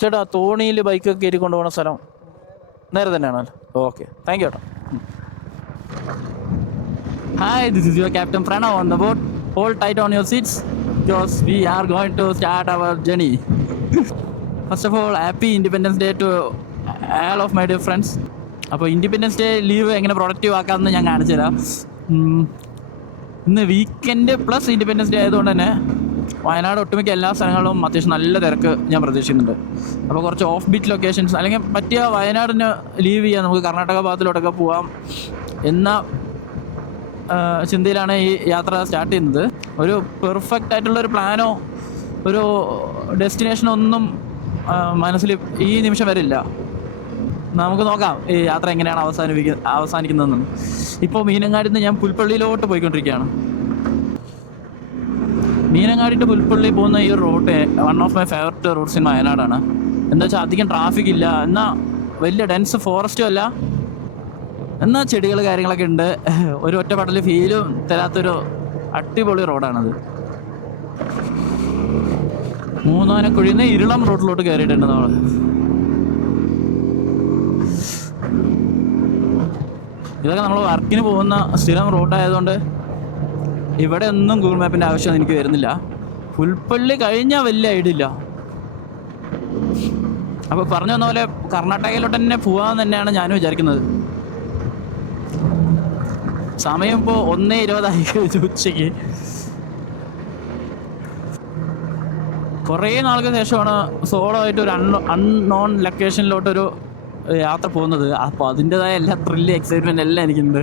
ചേട്ടാ തോണിയിൽ ബൈക്കൊക്കെ കയറ്റി കൊണ്ടുപോകുന്ന സ്ഥലം നേരെ തന്നെയാണല്ലോ. ഓക്കെ, താങ്ക് യു ചേട്ടാ. Hi, this is your captain Pranav on the boat. Hold tight on your seats because we are going to start our journey. First of all happy independence Day to all of my dear friends. അപ്പോൾ Independence Day leave എങ്ങനെ productive ആക്കാമെന്ന് ഞാൻ കാണിച്ചു തരാം. ഇന്ന് weekend plus independence day ആയതുകൊണ്ട് തന്നെ വയനാട് ഒട്ടുമിക്ക എല്ലാ സ്ഥലങ്ങളിലും അത്യാവശ്യം നല്ല തിരക്ക് ഞാൻ പ്രതീക്ഷിക്കുന്നുണ്ട്. അപ്പോൾ കുറച്ച് ഓഫ് ബീറ്റ് ലൊക്കേഷൻസ് അല്ലെങ്കിൽ പറ്റിയ വയനാടിന് ലീവ് ചെയ്യാൻ നമുക്ക് കർണാടക ഭാഗത്തിലോട്ടൊക്കെ പോകാം എന്ന ചിന്തയിലാണ് ഈ യാത്ര സ്റ്റാർട്ട് ചെയ്യുന്നത്. ഒരു പെർഫെക്റ്റ് ആയിട്ടുള്ളൊരു പ്ലാനോ ഒരു ഡെസ്റ്റിനേഷനോ ഒന്നും മനസ്സിൽ ഈ നിമിഷം വരില്ല. നമുക്ക് നോക്കാം ഈ യാത്ര എങ്ങനെയാണ് അവസാനിക്കുന്നതെന്നും. ഇപ്പോൾ മീനങ്ങാടിയിൽ നിന്ന് ഞാൻ പുൽപ്പള്ളിയിലോട്ട് പോയിക്കൊണ്ടിരിക്കുകയാണ്. മീനങ്ങാടി ടു പുൽപ്പള്ളി പോകുന്ന ഈ route one of my favourite routes in വയനാടാണ്. എന്താ വെച്ചാൽ അധികം ട്രാഫിക് ഇല്ല, എന്നാൽ വലിയ ഡെൻസ് ഫോറസ്റ്റും അല്ല, എന്നാൽ ചെടികൾ കാര്യങ്ങളൊക്കെ ഉണ്ട്. ഒരു ഒറ്റപ്പാടൽ ഫീലും തരാത്തൊരു അടിപൊളി റോഡാണത്. മൂന്നാനക്കുഴിയിൽ നിന്ന് ഇരുളം റോഡിലോട്ട് കയറിയിട്ടുണ്ട് നമ്മൾ. ഇതൊക്കെ നമ്മൾ വർക്കിന് പോകുന്ന സ്ഥിരം റൂട്ടായതുകൊണ്ട് ഇവിടെ ഒന്നും ഗൂഗിൾ മാപ്പിൻ്റെ ആവശ്യം എനിക്ക് വരുന്നില്ല. പുൽപ്പള്ളി കഴിഞ്ഞാൽ വലിയ ഐഡിയ ഇല്ല. അപ്പോൾ പറഞ്ഞു വന്ന പോലെ കർണാടകയിലോട്ട് തന്നെ പോകാമെന്ന് തന്നെയാണ് ഞാനും വിചാരിക്കുന്നത്. സമയം ഇപ്പോൾ 1:20 ഉച്ചയ്ക്ക്. കുറേ നാൾക്ക് ശേഷമാണ് സോളോ ആയിട്ട് ഒരു അൺനോൺ ലൊക്കേഷനിലോട്ടൊരു യാത്ര പോകുന്നത്. അപ്പോൾ അതിൻ്റെതായ എല്ലാ ത്രില്ല് എക്സൈറ്റ്മെൻ്റ് എല്ലാം എനിക്കുണ്ട്.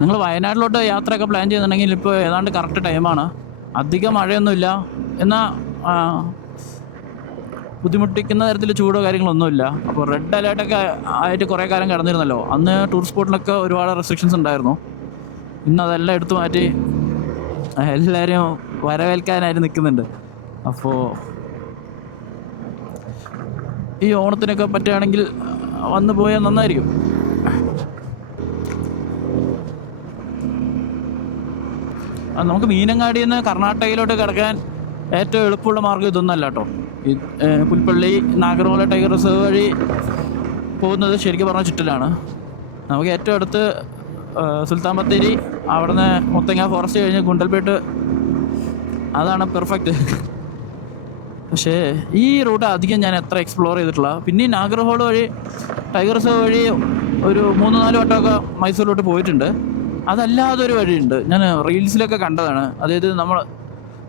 നിങ്ങൾ വയനാട്ടിലോട്ട് യാത്രയൊക്കെ പ്ലാൻ ചെയ്യുന്നുണ്ടെങ്കിൽ ഇപ്പോൾ ഏതാണ്ട് കറക്റ്റ് ടൈമാണ്. അധികം മഴയൊന്നുമില്ല, എന്നാൽ ബുദ്ധിമുട്ടിക്കുന്ന തരത്തിൽ ചൂടോ കാര്യങ്ങളൊന്നുമില്ല. അപ്പോൾ റെഡ് അലേർട്ടൊക്കെ ആയിട്ട് കുറേ കാലം കിടന്നിരുന്നല്ലോ. അന്ന് ടൂറിസ്റ്റ് സ്പോട്ടിലൊക്കെ ഒരുപാട് റെസ്ട്രിക്ഷൻസ് ഉണ്ടായിരുന്നു. ഇന്ന് അതെല്ലാം എടുത്തു മാറ്റി എല്ലാവരും വരവേൽക്കാനായിട്ട് നിൽക്കുന്നുണ്ട്. അപ്പോൾ ഈ ഓണത്തിനൊക്കെ പറ്റുകയാണെങ്കിൽ വന്നു പോയാൽ നന്നായിരിക്കും. നമുക്ക് മീനങ്ങാടിയിൽ നിന്ന് കർണാടകയിലോട്ട് കിടക്കാൻ ഏറ്റവും എളുപ്പമുള്ള മാർഗ്ഗം ഇതൊന്നല്ല കേട്ടോ. ഈ പുൽപ്പള്ളി നാഗർഹോള ടൈഗർ റിസർവ് വഴി പോകുന്നത് ശരിക്കും പറഞ്ഞാൽ ചുറ്റലാണ്. നമുക്ക് ഏറ്റവും അടുത്ത് സുൽത്താൻ ബത്തേരി, അവിടുന്ന് മുത്തങ്ങ ഫോറസ്റ്റ് കഴിഞ്ഞ് ഗുണ്ടൽപേട്ട്, അതാണ് പെർഫെക്റ്റ്. പക്ഷേ ഈ റൂട്ട് അധികം ഞാൻ എത്ര എക്സ്പ്ലോർ ചെയ്തിട്ടില്ല. പിന്നെ നാഗർഹോൾ വഴി ടൈഗർ റിസർവ് വഴി ഒരു 3-4 വട്ടമൊക്കെ മൈസൂരിലോട്ട് പോയിട്ടുണ്ട്. അതല്ലാതെ ഒരു വഴിയുണ്ട്, ഞാൻ റീൽസിലൊക്കെ കണ്ടതാണ്. അതായത് നമ്മൾ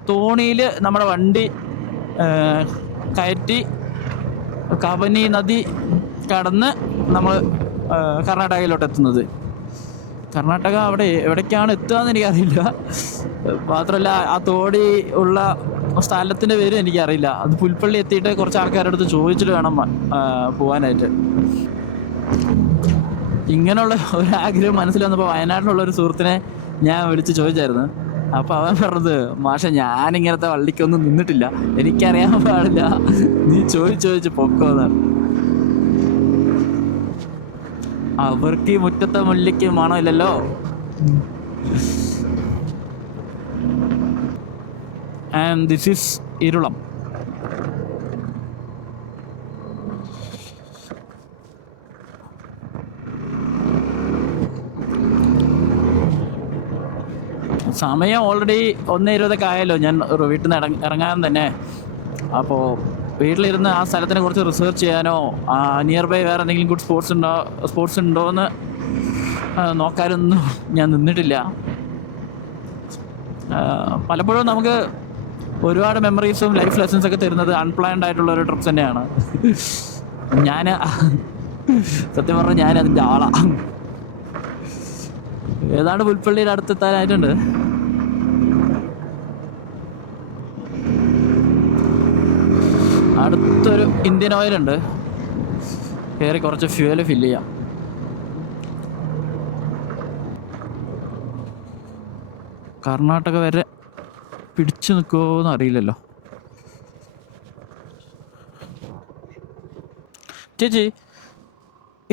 തോണിയിൽ നമ്മുടെ വണ്ടി കയറ്റി കബനി നദി കടന്ന് നമ്മൾ കർണാടകയിലോട്ട് എത്തുന്നത്. കർണാടക അവിടെ എവിടേക്കാണ് എത്തുകയെന്ന് എനിക്കറിയില്ല. മാത്രമല്ല ആ തോണി ഉള്ള സ്ഥലത്തിൻ്റെ പേരും എനിക്കറിയില്ല. അത് പുൽപ്പള്ളി എത്തിയിട്ട് കുറച്ച് ആൾക്കാരുടെ അടുത്ത് ചോദിച്ചിട്ട് വേണം പോകാനായിട്ട്. ഇങ്ങനെയുള്ള ഒരാഗ്രഹം മനസ്സിൽ വന്നപ്പോൾ വയനാട്ടിലുള്ളൊരു സുഹൃത്തിനെ ഞാൻ വിളിച്ച് ചോദിച്ചായിരുന്നു. അപ്പോൾ അവൻ പറഞ്ഞത്, മാഷെ ഞാനിങ്ങനത്തെ വള്ളിക്കൊന്നും നിന്നിട്ടില്ല, എനിക്കറിയാൻ പാടില്ല, നീ ചോദിച്ച് പൊക്കോന്നാണ്. അവർക്ക് ഈ മുറ്റത്തെ മുല്ലിക്ക് മണമില്ലല്ലോ. And this is Irulam. സമയം ഓൾറെഡി 1:20 ആയല്ലോ ഞാൻ വീട്ടിൽ നിന്ന് ഇറങ്ങാൻ തന്നെ. അപ്പോൾ വീട്ടിലിരുന്ന് ആ സ്ഥലത്തിനെ കുറിച്ച് റിസർച്ച് ചെയ്യാനോ നിയർ ബൈ വേറെ എന്തെങ്കിലും ഗുഡ് സ്പോർട്സ് ഉണ്ടോ എന്ന് നോക്കാനൊന്നും ഞാൻ നിന്നിട്ടില്ല. പലപ്പോഴും നമുക്ക് ഒരുപാട് മെമ്മറീസും ലൈഫ് ലെസൺസൊക്കെ തരുന്നത് അൺപ്ലാൻഡ് ആയിട്ടുള്ളൊരു ട്രിപ്സ് തന്നെയാണ്. സത്യം പറഞ്ഞാൽ ഞാൻ അതിൻ്റെ ആളാണ്. ഏതാണ്ട് പുൽപ്പള്ളിയുടെ അടുത്തെത്താനായിട്ടുണ്ട്. അടുത്തൊരു ഇന്ത്യൻ ഓയിലുണ്ട്, കയറി കുറച്ച് ഫ്യൂവൽ ഫില്ല് ചെയ്യാം. കർണാടക വരെ പിടിച്ചു നിൽക്കുമോയെന്ന് അറിയില്ലല്ലോ. ചേച്ചി,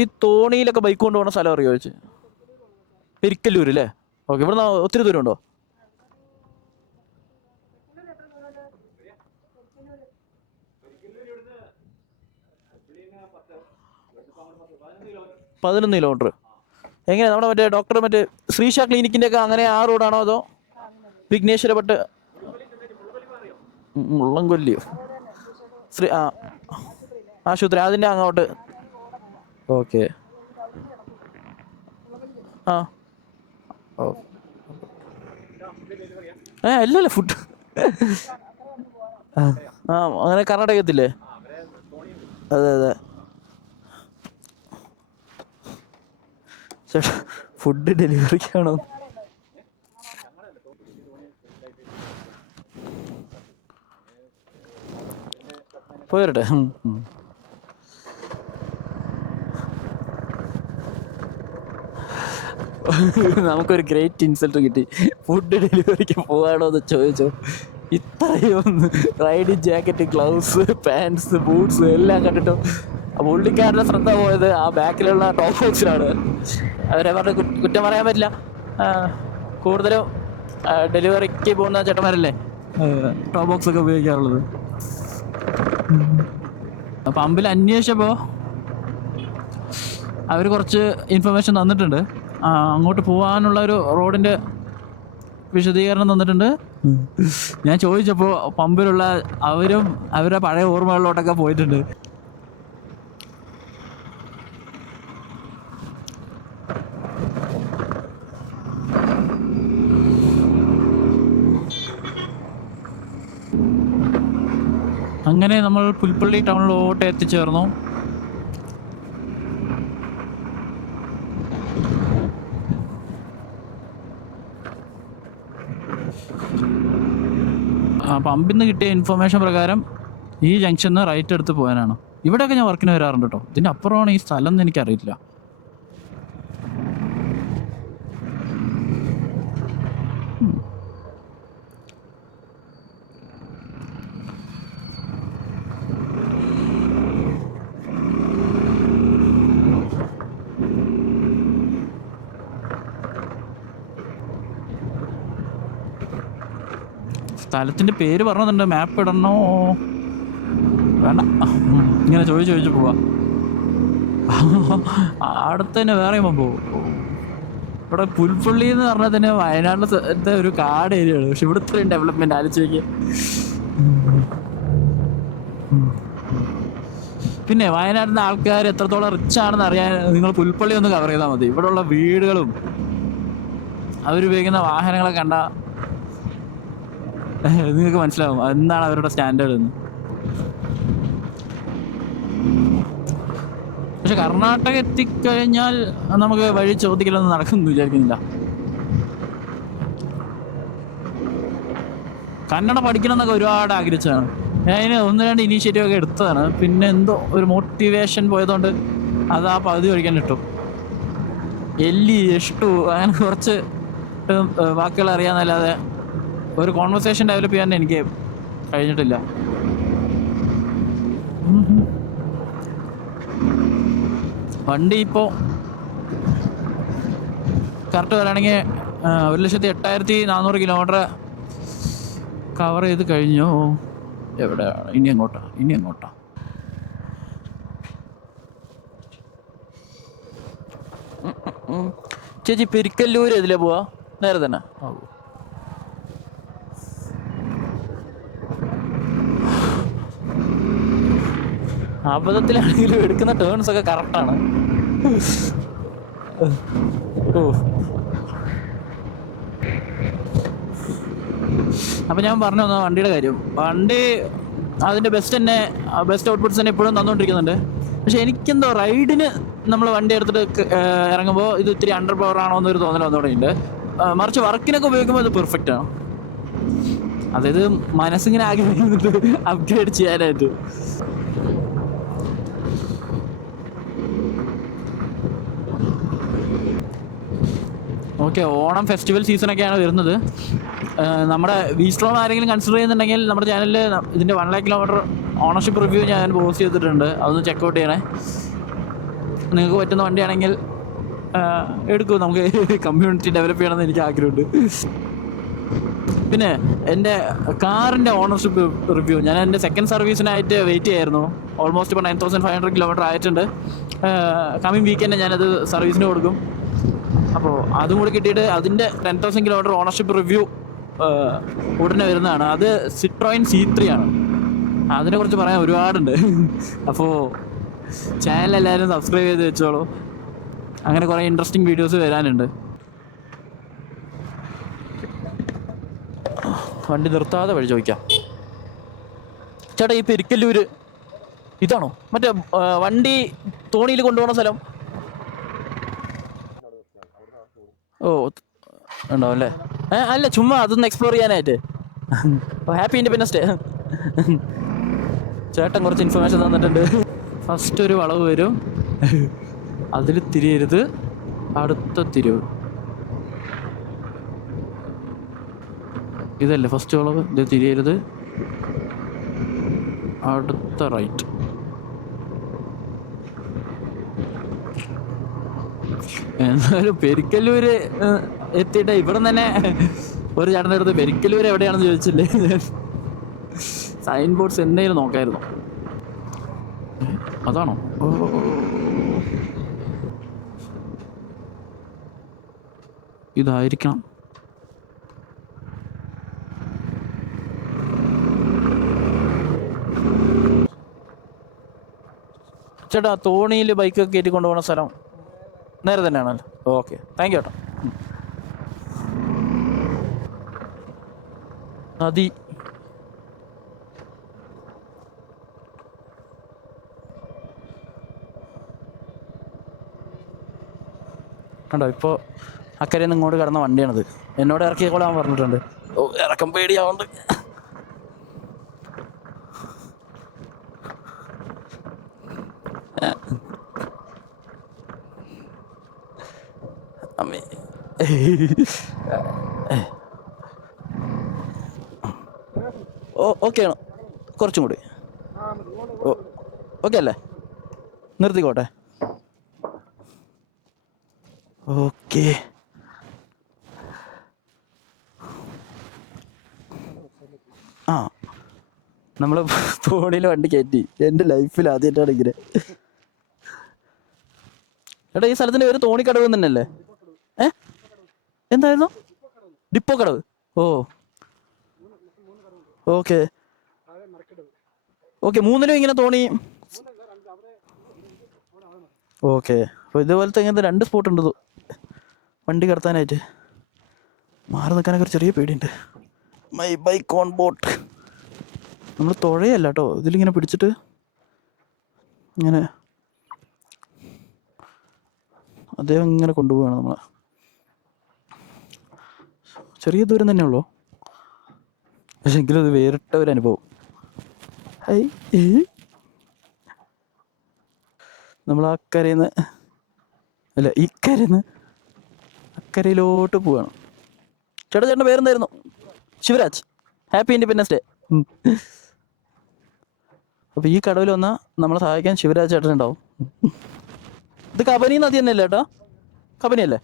ഈ തോണിയിലൊക്കെ ബൈക്ക് കൊണ്ടുപോകുന്ന സ്ഥലം അറിയുമോ ചേച്ചി? പെരിക്കല്ലൂർ അല്ലേ? ഓക്കെ, ഇവിടുന്ന് ഒത്തിരി ദൂരം ഉണ്ടോ? കിലോമീറ്റർ. എങ്ങനെ നമ്മുടെ മറ്റേ ഡോക്ടർ മറ്റേ ശ്രീഷ ക്ലിനിക്കിൻ്റെ ഒക്കെ അങ്ങനെ ആ റോഡാണോ അതോ വിഘ്നേശ്വരപട്ട് മുള്ളംകൊല്ലിയോ ശ്രീ ആശുപത്രി അതിൻ്റെ അങ്ങോട്ട്? ഓക്കെ. ആ ഓ അല്ലല്ല ഫുഡ് അങ്ങനെ കർണാടക എത്തില്ലേ? അതെ അതെ. ചേട്ടാ ഫുഡ് ഡെലിവറിക്കാണോ? പോരട്ടെ. നമുക്കൊരു ഗ്രേറ്റ് ഇൻസൾട്ട് കിട്ടി. ഫുഡ് ഡെലിവറിക്ക് പോവാണോ എന്ന് ചോദിച്ചോ. ഇത്രയും riding jacket, gloves, pants, boots എല്ലാം കണ്ടിട്ടും പുള്ളിക്കാരുടെ ശ്രദ്ധ പോയത് ആ ബാക്കിലുള്ള ടോപ്പ് ബോക്സിലാണ്. അവരെ പറഞ്ഞ് കുറ്റം പറയാൻ പറ്റില്ല. കൂടുതലും ഡെലിവറിക്ക് പോകുന്ന ചേട്ടന്മാരല്ലേ ടോപ്പ് ബോക്സ് ഒക്കെ ഉപയോഗിക്കാറുള്ളത്. പമ്പിൽ അന്വേഷിച്ചപ്പോൾ അവർ കുറച്ച് ഇൻഫർമേഷൻ തന്നിട്ടുണ്ട്. അങ്ങോട്ട് പോകാനുള്ള ഒരു റോഡിൻ്റെ വിശദീകരണം തന്നിട്ടുണ്ട്. ഞാൻ ചോദിച്ചപ്പോൾ പമ്പിലുള്ള അവരും അവരുടെ പഴയ ഓർമ്മകളിലോട്ടൊക്കെ പോയിട്ടുണ്ട്. അങ്ങനെ നമ്മൾ പുൽപ്പള്ളി ടൗണിലോട്ട് എത്തിച്ചേർന്നു. പമ്പിൽ നിന്ന് കിട്ടിയ ഇൻഫർമേഷൻ പ്രകാരം ഈ ജംഗ്ഷനിൽ നിന്ന് റൈറ്റ് എടുത്ത് പോകാനാണ്. ഇവിടെയൊക്കെ ഞാൻ വർക്കിന് വരാറുണ്ട് കേട്ടോ. ഇതിൻ്റെ അപ്പുറമാണ് ഈ സ്ഥലം എന്ന് എനിക്കറിയില്ല. സ്ഥലത്തിൻ്റെ പേര് പറഞ്ഞിട്ടുണ്ട്. മാപ്പ് ഇടണോ വേണ്ട, ഇങ്ങനെ ചോദിച്ച് പോവാ. അടുത്ത് തന്നെ വേറെ പോകും. ഇവിടെ പുൽപ്പള്ളി എന്ന് പറഞ്ഞാൽ തന്നെ വയനാട്ടിലത്തെ ഒരു കാട് ഏരിയയാണ്. പക്ഷെ ഇവിടെ ഇത്രയും ഡെവലപ്മെൻറ്റ് ആലോചിച്ച് നോക്കിയ. പിന്നെ വയനാട്ടിൽ ആൾക്കാർ എത്രത്തോളം റിച്ച് ആണെന്ന് അറിയാൻ നിങ്ങൾ പുൽപ്പള്ളി ഒന്ന് കവർ ചെയ്താൽ മതി. ഇവിടെയുള്ള വീടുകളും അവരുപയോഗിക്കുന്ന വാഹനങ്ങളൊക്കെ കണ്ട നിങ്ങൾക്ക് മനസ്സിലാവും എന്താണ് അവരുടെ സ്റ്റാൻഡേർഡ് എന്ന്. പക്ഷെ കർണാടക എത്തിക്കഴിഞ്ഞാൽ നമുക്ക് വഴി ചോദിക്കലൊന്നും നടക്കുമെന്ന് വിചാരിക്കുന്നില്ല. കന്നഡ പഠിക്കണം എന്നൊക്കെ ഒരുപാട് ആഗ്രഹിച്ചതാണ്. ഞാൻ അതിന് 1-2 ഇനീഷ്യേറ്റീവ് ഒക്കെ എടുത്തതാണ്. പിന്നെ എന്തോ ഒരു മോട്ടിവേഷൻ പോയതുകൊണ്ട് അത് ആ പകുതി പഠിക്കാൻ കിട്ടും. എഷ്ടു അങ്ങനെ കുറച്ച് വാക്കുകൾ അറിയാമെന്നല്ലാതെ ഒരു കോൺവെർസേഷൻ ഡെവലപ്പ് ചെയ്യാൻ എനിക്ക് കഴിഞ്ഞിട്ടില്ല. വണ്ടി ഇപ്പോൾ കറക്റ്റ് പറയുകയാണെങ്കിൽ 1,08,400 കിലോമീറ്റർ കവർ ചെയ്ത് കഴിഞ്ഞു. എവിടെയാണ് ഇനി എങ്ങോട്ടാ? ചേച്ചി പെരിക്കല്ലൂർ ഇതിലേ പോവാ? നേരെ തന്നെ അബദ്ധത്തിലാണെങ്കിലും എടുക്കുന്ന ടേൺസ് ഒക്കെ കറക്റ്റാണ്. അപ്പം ഞാൻ പറഞ്ഞു തന്ന വണ്ടിയുടെ കാര്യം. വണ്ടി അതിൻ്റെ ബെസ്റ്റ് ഔട്ട്പുട്ട്സ് തന്നെ എപ്പോഴും തന്നുകൊണ്ടിരിക്കുന്നുണ്ട്. പക്ഷെ എനിക്കെന്തോ റൈഡിന് നമ്മൾ വണ്ടി എടുത്തിട്ട് ഇറങ്ങുമ്പോൾ ഇത് ഇത്തിരി അണ്ടർ പവർ ആണോ എന്നൊരു തോന്നൽ വന്നുകൊണ്ടിട്ടുണ്ട്. മറിച്ച് വർക്കിനൊക്കെ ഉപയോഗിക്കുമ്പോൾ ഇത് പെർഫെക്റ്റ് ആണ്. അതായത് മനസ്സിങ്ങനെ ആഗ്രഹിക്കുന്നുണ്ട് അപ്ഗ്രേഡ് ചെയ്യാനായിട്ട്. ഓക്കെ, ഓണം ഫെസ്റ്റിവൽ സീസണൊക്കെയാണ് വരുന്നത്. നമ്മുടെ വീസ്ട്രോം ആരെങ്കിലും കൺസിഡർ ചെയ്യുന്നുണ്ടെങ്കിൽ നമ്മുടെ ചാനലിൽ ഇതിൻ്റെ 1 lakh കിലോമീറ്റർ ഓണർഷിപ്പ് റിവ്യൂ ഞാൻ പോസ്റ്റ് ചെയ്തിട്ടുണ്ട്. അതൊന്ന് ചെക്കൗട്ട് ചെയ്യണേ. നിങ്ങൾക്ക് പറ്റുന്ന വണ്ടിയാണെങ്കിൽ എടുക്കൂ. നമുക്ക് കമ്മ്യൂണിറ്റി ഡെവലപ്പ് ചെയ്യണമെന്ന് എനിക്ക് ആഗ്രഹമുണ്ട്. പിന്നെ എൻ്റെ കാറിൻ്റെ ഓണർഷിപ്പ് റിവ്യൂ, ഞാൻ എൻ്റെ സെക്കൻഡ് സർവീസിനായിട്ട് വെയിറ്റ് ചെയ്യായിരുന്നു. ഓൾമോസ്റ്റ് ഇപ്പോൾ 9500 കിലോമീറ്റർ ആയിട്ടുണ്ട്. കമ്മിങ് വീക്കെൻഡ് ഞാനത് സർവീസിന് കൊടുക്കും. അപ്പോൾ അതും കൂടി കിട്ടിയിട്ട് അതിൻ്റെ 10,000 കിലോമീറ്റർ ഓണർഷിപ്പ് റിവ്യൂ ഉടനെ വരുന്നതാണ്. അത് സിട്രോയിൻ C3 ആണ്. അതിനെക്കുറിച്ച് പറയാൻ ഒരുപാടുണ്ട്. അപ്പോൾ ചാനൽ എല്ലാവരും സബ്സ്ക്രൈബ് ചെയ്ത് വെച്ചോളൂ. അങ്ങനെ കുറേ ഇൻട്രസ്റ്റിംഗ് വീഡിയോസ് വരാനുണ്ട്. വണ്ടി നിർത്താതെ വഴി ചോദിക്കാം. ചേട്ടാ, ഈ പെരിക്കല്ലൂർ ഇതാണോ മറ്റേ വണ്ടി തോണിയിൽ കൊണ്ടുപോകുന്ന സ്ഥലം? ഓ, ഉണ്ടാവും അല്ലേ? അല്ല, ചുമ്മാ അതൊന്ന് എക്സ്പ്ലോർ ചെയ്യാനായിട്ട്. Happy independence day. ചേട്ടൻ കുറച്ച് ഇൻഫർമേഷൻ തന്നിട്ടുണ്ട്. ഫസ്റ്റ് ഒരു വളവ് വരും, അതിൽ തിരിയരുത്, അടുത്ത തിരിവ്. ഇതല്ലേ ഫസ്റ്റ് വളവ്? ഇത് തിരിയരുത്, അടുത്ത റൈറ്റ്. എന്നാലും പെരിക്കല്ലൂർ എത്തിയിട്ട് ഇവിടെ തന്നെ ഒരു ചേട്ടൻ്റെ അടുത്ത് പെരിക്കല്ലൂർ എവിടെയാണെന്ന് ചോദിച്ചില്ലേ? സൈൻ ബോർഡ്സ് എന്തെങ്കിലും നോക്കായിരുന്നു. അതാണോ? ഇതായിരിക്കണം. ചേട്ടാ, തോണിയിൽ ബൈക്കൊക്കെ കയറ്റി കൊണ്ടുപോകുന്ന സ്ഥലം നേരെ തന്നെയാണല്ലോ? ഓക്കെ, താങ്ക് യു ചേട്ടാ. നദി. കണ്ടോ, ഇപ്പോൾ അക്കരയിൽ നിന്ന് ഇങ്ങോട്ട് കിടന്ന വണ്ടിയാണത്. എന്നോട് ഇറക്കിക്കോളാൻ പറഞ്ഞിട്ടുണ്ട്. ഓ, ഇറക്കം പേടിയാവുന്നുണ്ട്. അമ്മേ, ഓക്കെ ആണോ? കുറച്ചും കൂടി ഓക്കെ അല്ലേ? നിർത്തിക്കോട്ടെ. ഓക്കെ. ആ, നമ്മൾ തോണിയിൽ വണ്ടി കയറ്റി. എൻ്റെ ലൈഫിൽ ആദ്യമായിട്ടാണ് ഇങ്ങനെ. ചേട്ടാ, ഈ സ്ഥലത്തിൻ്റെ പേര് തോണിക്കടവ് തന്നെയല്ലേ? എന്തായിരുന്നു? ഡിപ്പോ കടവ്. ഓ, ഓക്കെ ഓക്കെ. മൂന്നിലും ഇങ്ങനെ തോണി. ഓക്കെ. അപ്പോൾ ഇതുപോലത്തെ ഇങ്ങനത്തെ 2 സ്പോട്ട് ഉണ്ട് വണ്ടി കടത്താനായിട്ട്. മാറി നിൽക്കാനൊക്കെ ഒരു ചെറിയ പേടിയുണ്ട്. My bike on boat. നമ്മൾ തുഴയല്ല കേട്ടോ, ഇതിലിങ്ങനെ പിടിച്ചിട്ട് ഇങ്ങനെ അദ്ദേഹം ഇങ്ങനെ കൊണ്ടുപോവുകയാണ് നമ്മളെ. ചെറിയ ദൂരം തന്നെ ഉള്ളൂ, പക്ഷെ എങ്കിലും അത് വേറിട്ട ഒരു അനുഭവം. നമ്മൾ അക്കരയിൽ നിന്ന് അല്ല, ഇക്കരയിൽ നിന്ന് അക്കരയിലോട്ട് പോവാണ്. ചേട്ടൻ്റെ പേരെന്തായിരുന്നു? ശിവരാജ്. Happy independence day. അപ്പോൾ ഈ കടവിൽ വന്നാൽ നമ്മളെ സഹായിക്കാൻ ശിവരാജ് ചേട്ടനുണ്ടാവും. ഇത് കബനി നദി തന്നെയല്ലേ ചേട്ടാ? കബനിയല്ലേ?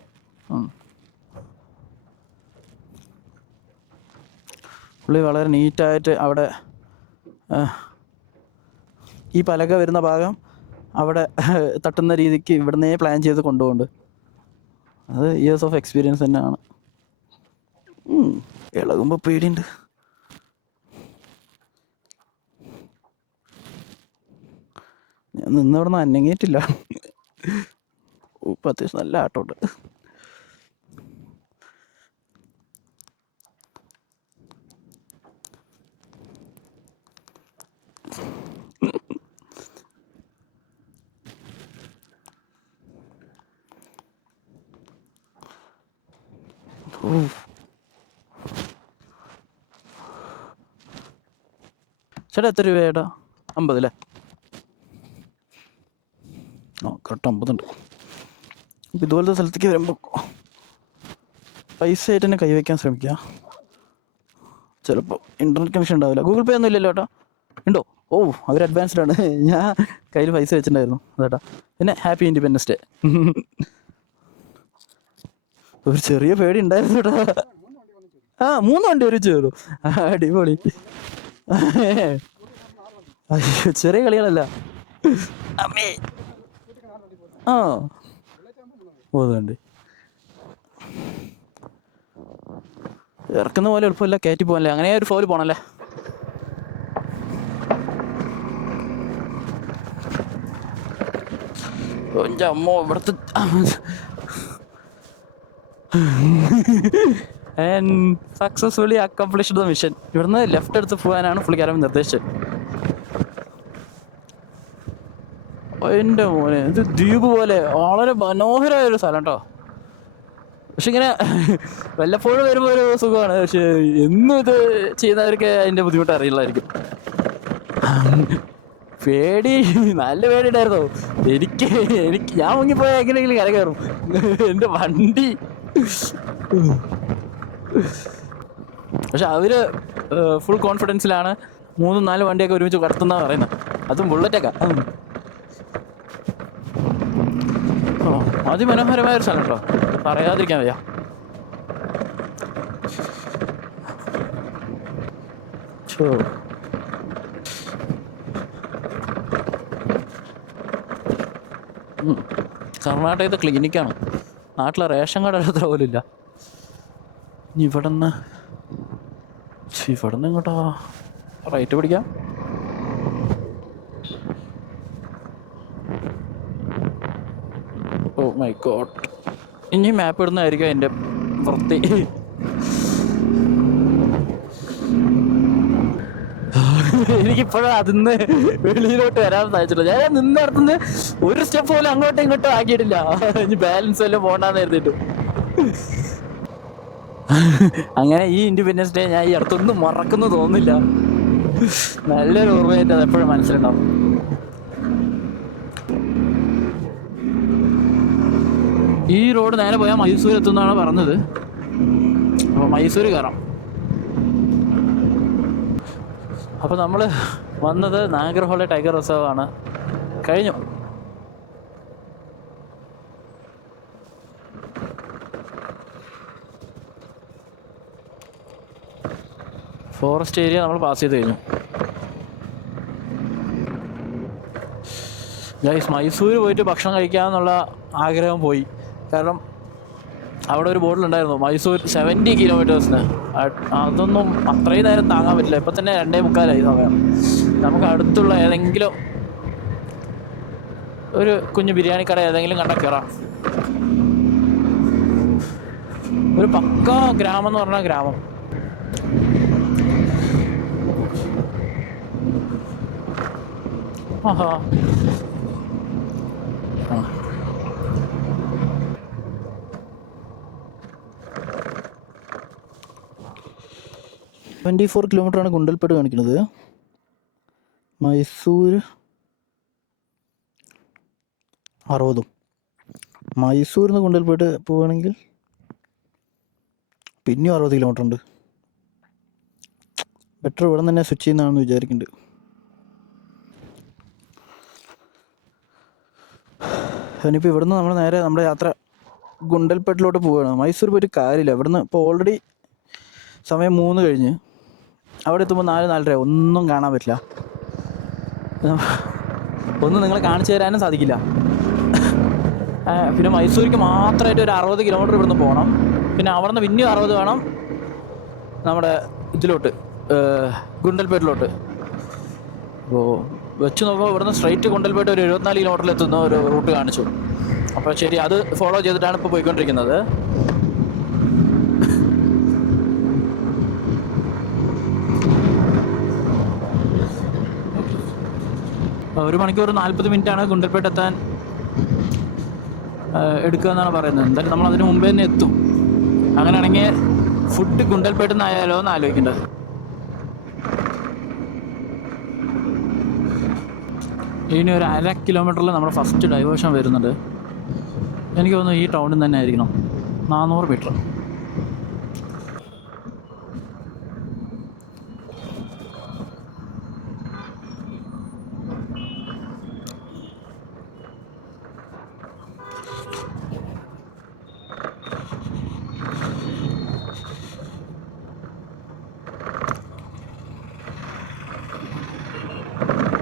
പുള്ളി വളരെ നീറ്റായിട്ട് അവിടെ ഈ പലക വരുന്ന ഭാഗം അവിടെ തട്ടുന്ന രീതിക്ക് ഇവിടുന്നേ പ്ലാൻ ചെയ്ത് കൊണ്ടുപോകുന്നുണ്ട്. അത് ഇയേഴ്സ് ഓഫ് എക്സ്പീരിയൻസ് തന്നെയാണ്. ഇളകുമ്പോൾ പേടിയുണ്ട്. ഞാൻ നിന്നവിടെ നിന്ന് അനങ്ങിയിട്ടില്ല. ഇപ്പം അത്യാവശ്യം നല്ല ആട്ടമുണ്ട്. ചേട്ടാ, എത്ര രൂപയേട്ടാ? 50 അല്ലേ? കറക്റ്റ് 50 ഉണ്ട്. അപ്പം ഇതുപോലത്തെ സ്ഥലത്തേക്ക് വരുമ്പോൾ പൈസ ആയിട്ട് തന്നെ കൈവയ്ക്കാൻ ശ്രമിക്കുക. ചിലപ്പോൾ ഇൻ്റർനെറ്റ് കണക്ഷൻ ഉണ്ടാവില്ല. ഗൂഗിൾ പേ ഒന്നും ഇല്ലല്ലോ ചേട്ടാ? ഉണ്ടോ? ഓ, അവർ അഡ്വാൻസ്ഡ് ആണ്. ഞാൻ കയ്യിൽ പൈസ വെച്ചിട്ടുണ്ടായിരുന്നു ചേട്ടാ. പിന്നെ ഹാപ്പി ഇൻഡിപെൻഡൻസ് ഡേ. ഒരു ചെറിയ പേടി ഉണ്ടായിരുന്നു ചേട്ടാ. ആ 3 വണ്ടി ഒരുമിച്ച് കയറും. അടിപൊളി. അയ്യോ ചെറിയ കളികളല്ല. അമ്മേ ആ പോകുന്നുണ്ട്. ഇറക്കുന്ന പോലെ എളുപ്പമില്ല, കയറ്റി പോകാനല്ലേ, അങ്ങനെ ഒരു ഫോല് പോകണല്ലേ. എൻ്റെ അമ്മോ ഇവിടുത്തെ സക്സസ്ഫുള്ളി അക്കംപ്ലിഷ്ഡ് ദ മിഷൻ. ഇവിടുന്ന് ലെഫ്റ്റ് എടുത്ത് പോകാനാണ് പുള്ളിക്കാരൻ നിർദ്ദേശിച്ചത്. എൻ്റെ മോനെ ഇത് ദ്വീപ് പോലെ വളരെ മനോഹരമായ ഒരു സ്ഥലം കേട്ടോ. പക്ഷെ ഇങ്ങനെ വല്ലപ്പോഴും വരുമ്പോൾ ഒരു സുഖമാണ്. പക്ഷെ എന്നും ഇത് ചെയ്യുന്നവർക്ക് അതിൻ്റെ ബുദ്ധിമുട്ട് അറിയില്ലായിരിക്കും. പേടി, നല്ല പേടിയുണ്ടായിരുന്നോ എനിക്ക്. ഞാൻ മുങ്ങിപ്പോയാൽ എങ്ങനെയെങ്കിലും കര കയറും. എൻ്റെ വണ്ടി. പക്ഷെ അവര് ഫുൾ കോൺഫിഡൻസിലാണ് 3-4 വണ്ടിയൊക്കെ ഒരുമിച്ച് കടത്തുന്ന പറയുന്നത്. അതും ബുള്ളറ്റൊക്കെ. അതിമനോഹരമായ ഒരു സ്ഥലം കേട്ടോ, പറയാതിരിക്കാൻ വയ്യ. കർണാടകത്തെ ക്ലിനിക്കാണ്. നാട്ടിലെ റേഷൻ കട അത്ര പോലും ഇല്ല. ഇനി ഇവിടുന്ന് ഇങ്ങോട്ടാ റൈറ്റ് പിടിക്കാം. ഓ മൈ ഗോഡ്, ഇനി മാപ്പ് ഇടുന്നതായിരിക്കും എൻ്റെ വൃത്തി. എനിക്കിപ്പോഴും അതിന്ന് വെളിയിലോട്ട് വരാൻ സാധിച്ചില്ല. ഞാൻ നിന്നിടത്തുനിന്ന് ഒരു സ്റ്റെപ്പ് പോലും അങ്ങോട്ടും ഇങ്ങോട്ടും ആക്കിയിട്ടില്ല. ഇനി ബാലൻസ് വല്ലതും പോകണ്ടെന്ന് കരുതിയിട്ടു. അങ്ങനെ ഈ ഇൻഡിപെൻഡൻസ് ഡേ ഞാൻ ഈ അടുത്തൊന്നും മറക്കുന്നു തോന്നുന്നില്ല. നല്ലൊരു ഓർമ്മയായിട്ട് അത് എപ്പോഴും മനസ്സിലുണ്ടാവും. ഈ റോഡ് നേരെ പോയാൽ മൈസൂർ എത്തുന്നതാണ് പറഞ്ഞത്. അപ്പോൾ മൈസൂർ കയറാം. അപ്പോൾ നമ്മൾ വന്നത് നാഗർഹോള ടൈഗർ റിസർവ് ആണ്. കഴിഞ്ഞു. ഫോറസ്റ്റ് ഏരിയ നമ്മൾ പാസ് ചെയ്ത് കഴിഞ്ഞു. ഗൈസ്, മൈസൂർ പോയിട്ട് ഭക്ഷണം കഴിക്കാമെന്നുള്ള ആഗ്രഹം പോയി. കാരണം അവിടെ ഒരു ബോർഡിലുണ്ടായിരുന്നു മൈസൂർ 70 കിലോമീറ്റേഴ്സിന്. അതൊന്നും അത്രയും നേരം താങ്ങാൻ പറ്റില്ല. ഇപ്പം തന്നെ 2:45 സമയം. നമുക്ക് അടുത്തുള്ള ഏതെങ്കിലും ഒരു കുഞ്ഞു ബിരിയാണി കട ഏതെങ്കിലും കണ്ടാൽ കയറാം. ഒരു പക്ക ഗ്രാമം എന്ന് പറഞ്ഞാൽ ഗ്രാമം. ആഹാ 24 കിലോമീറ്ററാണ് ഗുണ്ടൽപേട്ട് കാണിക്കുന്നത്. മൈസൂർ 60. മൈസൂരിൽ നിന്ന് ഗുണ്ടൽപേട്ട് പോവുകയാണെങ്കിൽ പിന്നെയും 60 കിലോമീറ്റർ ഉണ്ട്. ബെറ്റർ ഇവിടെ തന്നെ സ്വിച്ച് ചെയ്യുന്നതാണെന്ന് വിചാരിക്കുന്നുണ്ട്. ഇനിയിപ്പോൾ ഇവിടുന്ന് നമ്മൾ നേരെ നമ്മുടെ യാത്ര ഗുണ്ടൽപേട്ടിലോട്ട് പോവുകയാണ്. മൈസൂർ പോയിട്ട് കാര്യമില്ല. ഇവിടുന്ന് ഇപ്പോൾ ഓൾറെഡി സമയം 3 കഴിഞ്ഞ്. അവിടെ എത്തുമ്പോൾ 4-4:30. ഒന്നും കാണാൻ പറ്റില്ല. ഒന്നും നിങ്ങളെ കാണിച്ചു തരാനും സാധിക്കില്ല. പിന്നെ മൈസൂർക്ക് മാത്രമായിട്ട് ഒരു 60 കിലോമീറ്റർ ഇവിടുന്ന് പോകണം. പിന്നെ അവിടെ നിന്ന് പിന്നെയും 60 വേണം നമ്മുടെ ഇതിലോട്ട്, ഗുണ്ടൽപേട്ടിലോട്ട്. അപ്പോൾ വെച്ച് നോക്കുമ്പോൾ ഇവിടുന്ന് സ്ട്രൈറ്റ് ഗുണ്ടൽപേട്ട് ഒരു 74 കിലോമീറ്ററിൽ എത്തുന്ന ഒരു റൂട്ട് കാണിച്ചു. അപ്പോൾ ശരി, അത് ഫോളോ ചെയ്തിട്ടാണ് ഇപ്പോൾ പോയിക്കൊണ്ടിരിക്കുന്നത്. 1 മണിക്കൂർ 40 മിനിറ്റാണ് ഗുണ്ടൽപേട്ട് എത്താൻ എടുക്കുക എന്നാണ് പറയുന്നത്. എന്തായാലും നമ്മൾ അതിന് മുമ്പേ തന്നെ എത്തും. അങ്ങനെയാണെങ്കിൽ ഫുഡ് ഗുണ്ടൽപേട്ടിൽ നിന്നായാലോ എന്ന് ആലോചിക്കേണ്ടത്. ഇനി ഒരു 1/2 കിലോമീറ്ററിൽ നമ്മുടെ ഫസ്റ്റ് ഡൈവേർഷൻ വരുന്നുണ്ട്. എനിക്ക് തോന്നുന്നു ഈ ടൗണിൽ തന്നെ ആയിരിക്കണം. 400 മീറ്റർ.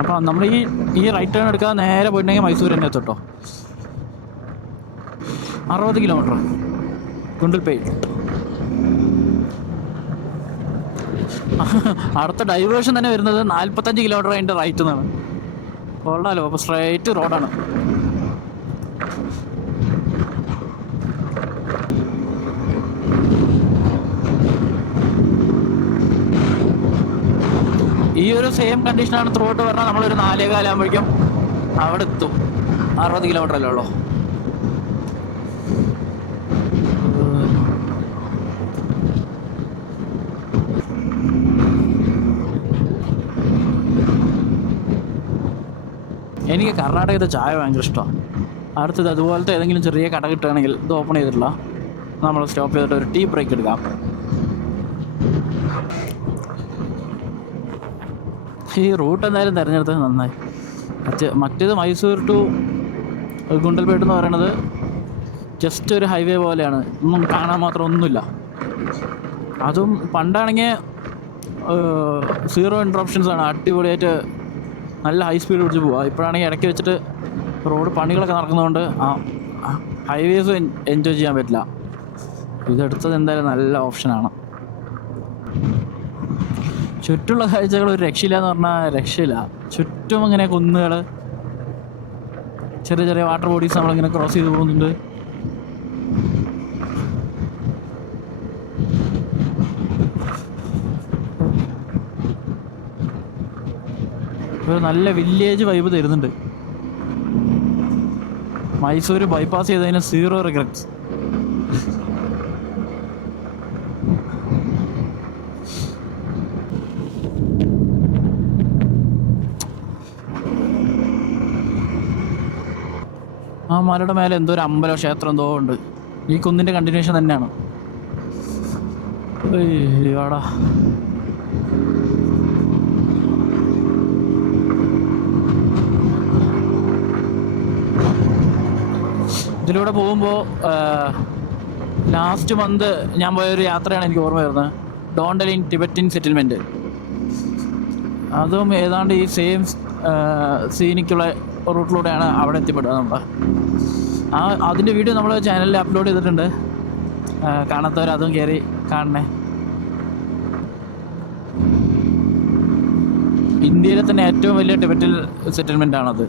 അപ്പം നമ്മൾ ഈ റൈറ്റ് ടേൺ എടുക്കാതെ നേരെ പോയിട്ടുണ്ടെങ്കിൽ മൈസൂർ തന്നെ എത്തും കേട്ടോ. 60 കിലോമീറ്റർ ഗുണ്ടൽപേട്ട്. അടുത്ത ഡൈവേർഷൻ തന്നെ വരുന്നത് 45 കിലോമീറ്റർ അതിൻ്റെ റൈറ്റ് നിന്നാണ്. കൊള്ളാലോ, അപ്പോൾ സ്ട്രൈറ്റ് റോഡാണ്. ഈ ഒരു സെയിം കണ്ടീഷനാണ് ത്രൂട്ട് പറഞ്ഞാൽ നമ്മളൊരു 4:15 ആകുമ്പോഴേക്കും അവിടെ എത്തും. 60 കിലോമീറ്റർ അല്ലേ ഉള്ളൂ. എനിക്ക് കർണാടകത്തെ ചായ ഭയങ്കര ഇഷ്ടമാണ്. അടുത്തത് അതുപോലത്തെ ഏതെങ്കിലും ചെറിയ കട കിട്ടുകയാണെങ്കിൽ ഇത് ഓപ്പൺ ചെയ്തിട്ടില്ല, നമ്മൾ സ്റ്റോപ്പ് ചെയ്തിട്ട് ഒരു ടീ ബ്രേക്ക് എടുക്കാം. ഈ റൂട്ട് എന്തായാലും തിരഞ്ഞെടുത്തത് നന്നായി. മറ്റേത് മൈസൂർ ടു ഗുണ്ടൽപേട്ട് എന്ന് പറയുന്നത് ജസ്റ്റ് ഒരു ഹൈവേ പോലെയാണ്, ഒന്നും കാണാൻ മാത്രം ഒന്നുമില്ല. അതും പണ്ടാണെങ്കിൽ 0 ഇൻട്രപ്ഷൻസ് ആണ്, അടിപൊളിയായിട്ട് നല്ല ഹൈ സ്പീഡ് പിടിച്ച് പോവുക. ഇപ്പോഴാണെങ്കിൽ ഇടയ്ക്ക് വെച്ചിട്ട് റോഡ് പണികളൊക്കെ നടക്കുന്നതുകൊണ്ട് ഹൈവേസ് എൻജോയ് ചെയ്യാൻ പറ്റില്ല. ഇതെടുത്തത് എന്തായാലും നല്ല ഓപ്ഷനാണ്. ചുറ്റുമുള്ള കാഴ്ചകൾ ഒരു രക്ഷയില്ല എന്ന് പറഞ്ഞാൽ രക്ഷയില്ല. ചുറ്റും ഇങ്ങനെ കുന്നുകൾ, ചെറിയ ചെറിയ വാട്ടർ ബോഡീസ് നമ്മളിങ്ങനെ ക്രോസ് ചെയ്ത് പോകുന്നുണ്ട്. ഒരു നല്ല വില്ലേജ് വൈബ് തരുന്നുണ്ട്. മൈസൂർ ബൈപ്പാസ് ചെയ്തതിന് 0 റിഗ്രറ്റ്സ്. ആ മലയുടെ മേലെ എന്തോ ഒരു അമ്പലോ ക്ഷേത്രം എന്തോ ഉണ്ട്. ഈ കുന്നിൻ്റെ കണ്ടിന്യൂഷൻ തന്നെയാണ്. അയ്യോടാ, ഇതിലൂടെ പോകുമ്പോൾ ലാസ്റ്റ് മന്ത് ഞാൻ പോയൊരു യാത്രയാണ് എനിക്ക് ഓർമ്മ വരുന്നത്. ഡോണ്ടലിൻ ടിബറ്റൻ സെറ്റിൽമെൻറ്റ്. അതും ഏതാണ്ട് ഈ സെയിം സീനിക്കുള്ള റൂട്ടിലൂടെയാണ് അവിടെ എത്തിപ്പെടുക നമ്മൾ. അതിൻ്റെ വീഡിയോ നമ്മൾ ചാനലിൽ അപ്ലോഡ് ചെയ്തിട്ടുണ്ട്. കാണാത്തവർ അതും കയറി കാണണേ. ഇന്ത്യയിലെ തന്നെ ഏറ്റവും വലിയ ടിബറ്റൻ സെറ്റിൽമെൻ്റ് ആണത്.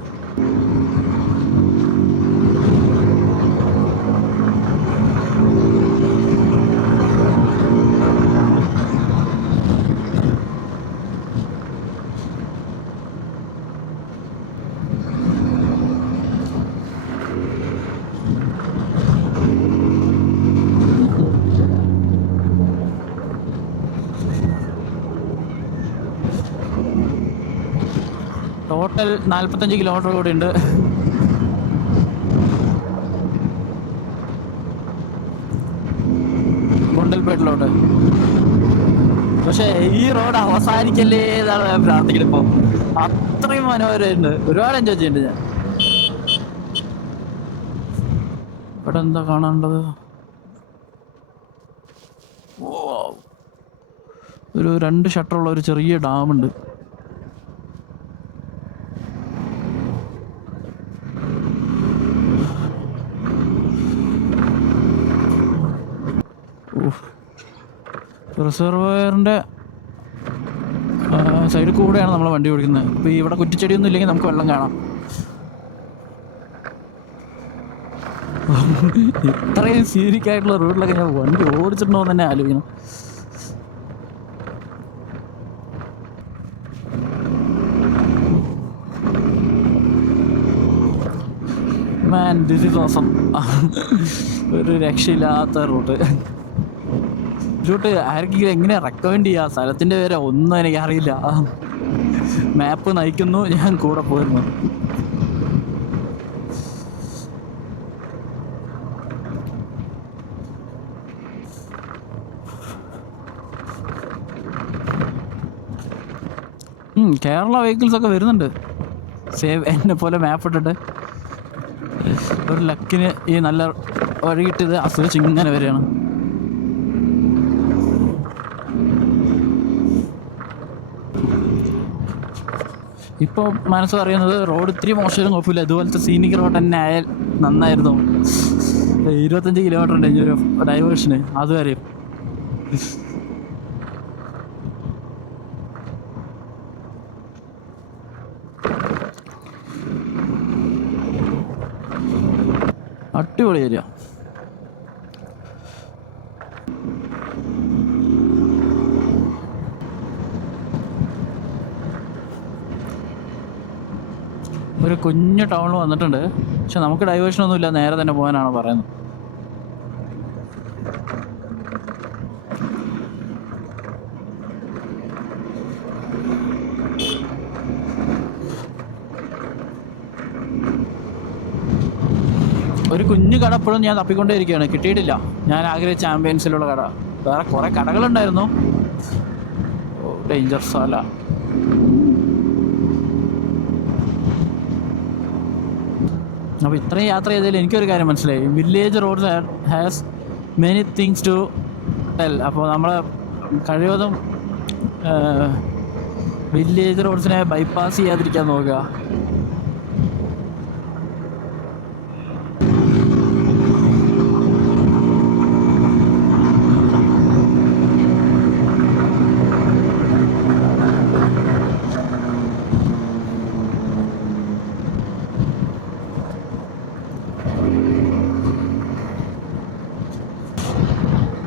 ടോട്ടൽ 45 കിലോമീറ്റർ കൂടി ഉണ്ട്. ഗുണ്ടൽപേട്ടിലോട്ട്. പക്ഷേ ഈ റോഡ് അവസാനിക്കല്ലേ എന്നാണ് ഞാൻ പ്രാർത്ഥിക്കുന്നത്. ഇപ്പോൾ അത്രയും മനോഹരമുണ്ട്, ഒരുപാട് എൻജോയ് ചെയ്യുന്നുണ്ട് ഞാൻ. ഇവിടെ എന്താ കാണാനുള്ളത്? ഓ, ഒരു 2 ഷട്ടറുള്ള ഒരു ചെറിയ ഡാമുണ്ട്. റിസർവയറിൻ്റെ സൈഡിൽ കൂടെയാണ് നമ്മൾ വണ്ടി ഓടിക്കുന്നത്. ഇപ്പോൾ ഇവിടെ കുറ്റിച്ചെടിയൊന്നും ഇല്ലെങ്കിൽ നമുക്ക് വെള്ളം കാണാം. ഇത്രയും സീരിയക്കായിട്ടുള്ള റോഡിലൊക്കെ ഞാൻ വണ്ടി ഓടിച്ചിട്ടുണ്ടോ എന്ന് തന്നെ ആലോചിക്കണം. മാൻ, ദിസ് ഈസ് ഓസം. ഒരു രക്ഷയില്ലാത്ത റൂട്ട്. ആർക്കെങ്കിലും എങ്ങനെ റെക്കമെൻഡ് ചെയ്യുക? സ്ഥലത്തിൻ്റെ പേര് ഒന്നും എനിക്ക് അറിയില്ല. മാപ്പ് നയിക്കുന്നു, ഞാൻ കൂടെ പോയിരുന്നു. കേരള വെഹിക്കിൾസൊക്കെ വരുന്നുണ്ട്. സേവ് എന്നെ പോലെ മാപ്പ് ഇട്ടിട്ട് ഒരു ലക്കിന് ഈ നല്ല വഴി കിട്ടിയത് ആസ്വദിച്ച് ഇങ്ങനെ വരികയാണ്. ഇപ്പോൾ മനസ്സ് പറയുന്നത് റോഡ് ഇത്തിരി മോശം കുഴപ്പമില്ല, ഇതുപോലത്തെ സീനിക് റോഡ് തന്നെ ആയാൽ നന്നായിരുന്നു. 25 കിലോമീറ്റർ ഉണ്ട് ഇനി ഒരു ഡൈവേർഷന് അതുവരെ. അടിപൊളി ഏരിയ. ഒരു കുഞ്ഞു ടൗണിൽ വന്നിട്ടുണ്ട്, പക്ഷെ നമുക്ക് ഡൈവേഷനൊന്നുമില്ല, നേരെ തന്നെ പോകാനാണ് പറയുന്നത്. ഒരു കുഞ്ഞു കട എപ്പോഴും ഞാൻ തപ്പിക്കൊണ്ടേയിരിക്കുകയാണ്, കിട്ടിയിട്ടില്ല. ഞാൻ ആഗ്രഹിച്ച ആംബിയൻസിലുള്ള കട. വേറെ കുറേ കടകളുണ്ടായിരുന്നു. ഡേഞ്ചർ സ്ഥല. അപ്പോൾ ഇത്രയും യാത്ര ചെയ്തതിൽ എനിക്കൊരു കാര്യം മനസ്സിലായി, village roads has many things to tell. അപ്പോൾ നമ്മൾ കഴിവതും വില്ലേജ് റോഡ്സിനെ ബൈപ്പാസ് ചെയ്യാതിരിക്കാൻ നോക്കുക.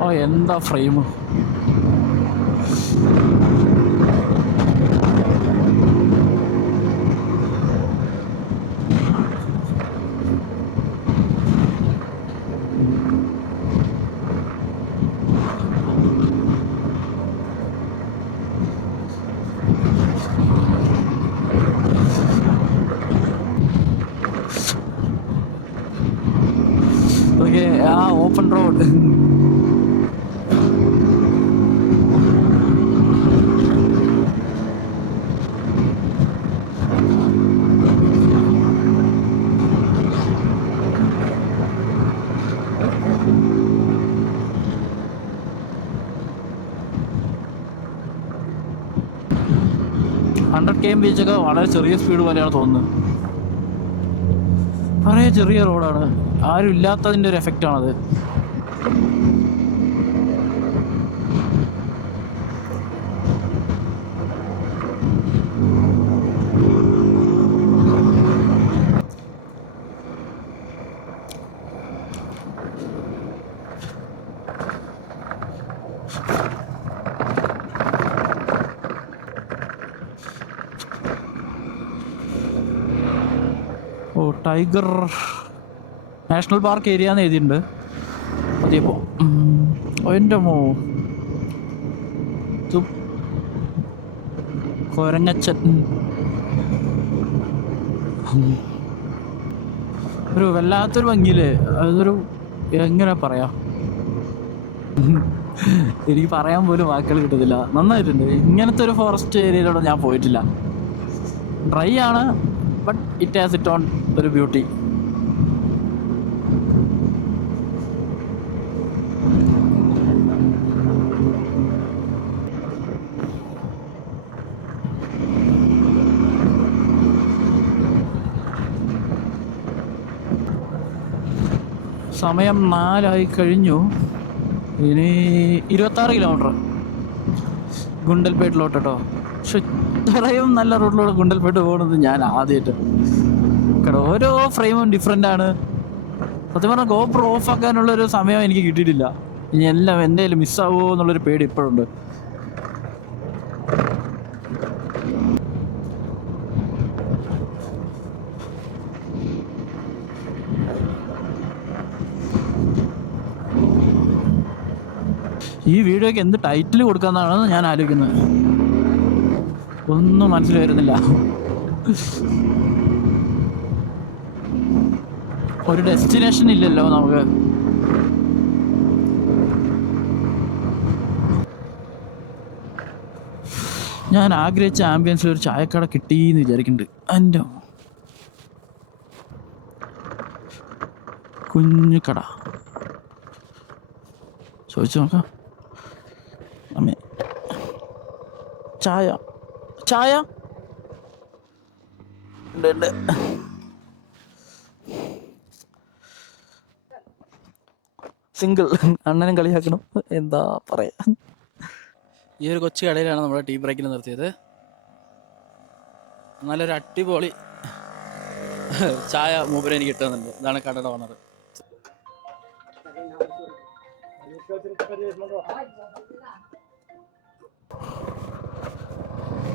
ഓ എന്താ ഫ്രെയിം! ഓക്കെ, ആ ഓപ്പൺ റോഡ്. km/h ഒക്കെ വളരെ ചെറിയ സ്പീഡ് പോലെയാണ് തോന്നുന്നത്. വളരെ ചെറിയ റോഡാണ്, ആരും ഇല്ലാത്തതിൻ്റെ ഒരു എഫക്റ്റാണത്. ഓ, ടൈഗർ നാഷണൽ പാർക്ക് ഏരിയ എന്ന് എഴുതിയിട്ടുണ്ട്. അതേപ്പോ എൻ്റെ കൊരങ്ങച്ചൻ. ഒരു വല്ലാത്തൊരു ഭംഗിയില്ലേ, അതൊരു എങ്ങനെ പറയാ, എനിക്ക് പറയാൻ പോലും വാക്കുകൾ കിട്ടത്തില്ല. നന്നായിട്ടുണ്ട്. ഇങ്ങനത്തെ ഒരു ഫോറസ്റ്റ് ഏരിയയിലൂടെ ഞാൻ പോയിട്ടില്ല. ഡ്രൈ ആണ്, but it has it on ഒരു ബ്യൂട്ടി. സമയം 4 കഴിഞ്ഞു. ഇനി 26 കിലോമീറ്റർ ഗുണ്ടൽപേട്ടിലോട്ട് കേട്ടോ. പക്ഷെ ഇത്രയും നല്ല റോഡിലൂടെ ഗുണ്ടൽപേട്ട് പോകുന്നത് ഞാൻ ആദ്യമായിട്ട്. കേട്ടോ, ഓരോ ഫ്രെയിമും ഡിഫറെൻ്റ് ആണ്. സത്യം പറഞ്ഞാൽ ഗോപ്രോ ഓഫ് ആക്കാനുള്ളൊരു സമയം എനിക്ക് കിട്ടിയിട്ടില്ല. ഇനി എല്ലാം എന്തെങ്കിലും മിസ്സാവുമോ എന്നുള്ളൊരു പേടി ഇപ്പോഴുണ്ട്. ഈ വീഡിയോയ്ക്ക് എന്ത് ടൈറ്റിൽ കൊടുക്കാമെന്നാണ് ഞാൻ ആലോചിക്കുന്നത്. ഒന്നും മനസ്സിൽ വരുന്നില്ല. ഒരു ഡെസ്റ്റിനേഷൻ ഇല്ലല്ലോ നമുക്ക്. ഞാൻ ആഗ്രഹിച്ച ആംബിയൻസിൽ ഒരു ചായക്കട കിട്ടിയെന്ന് വിചാരിക്കുന്നുണ്ട്. എൻ്റെ കുഞ്ഞു കട ചോദിച്ചു നോക്കാം. അമ്മേ, ചായ ചായ ഉണ്ട് ഉണ്ട്. സിംഗിൾ അണ്ണനും കളിയാക്കണം, എന്താ പറയാ. ഈ ഒരു കൊച്ചു കടയിലാണ് നമ്മുടെ ടീ ബ്രേക്കിന് നിർത്തിയത്. നല്ലൊരു അടിപൊളി ചായ മൂപ്പര് എനിക്ക് കിട്ടുന്നുണ്ട്. ഇതാണ് കടയുടെ ഓണർ.